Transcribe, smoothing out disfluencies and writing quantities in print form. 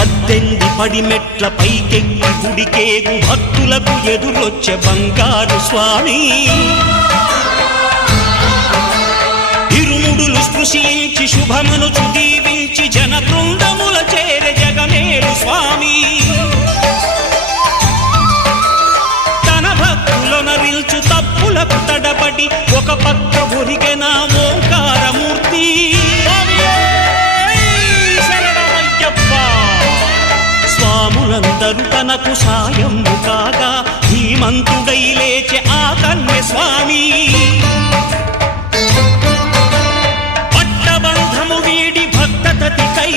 18 పడిమెట్ల పైకెక్కి గుడికేగు భక్తులకు ఎదురొచ్చే బంగారు స్వామి ఇరుముడులు స్పృశించి శుభమనుచు దీవించి జన బృందముల చేరే జగమేలు స్వామి తన భక్తులనరిల్చు తప్పులకు తడబడి ఒక పక్క ఒరిగెన ఓంకారమూర్తి స్వాములందరూ తనకు సాయము కాగా ధీమంతుడై లేచే ఆ కన్య స్వామి పట్టబంధము వీడి భక్తతతికై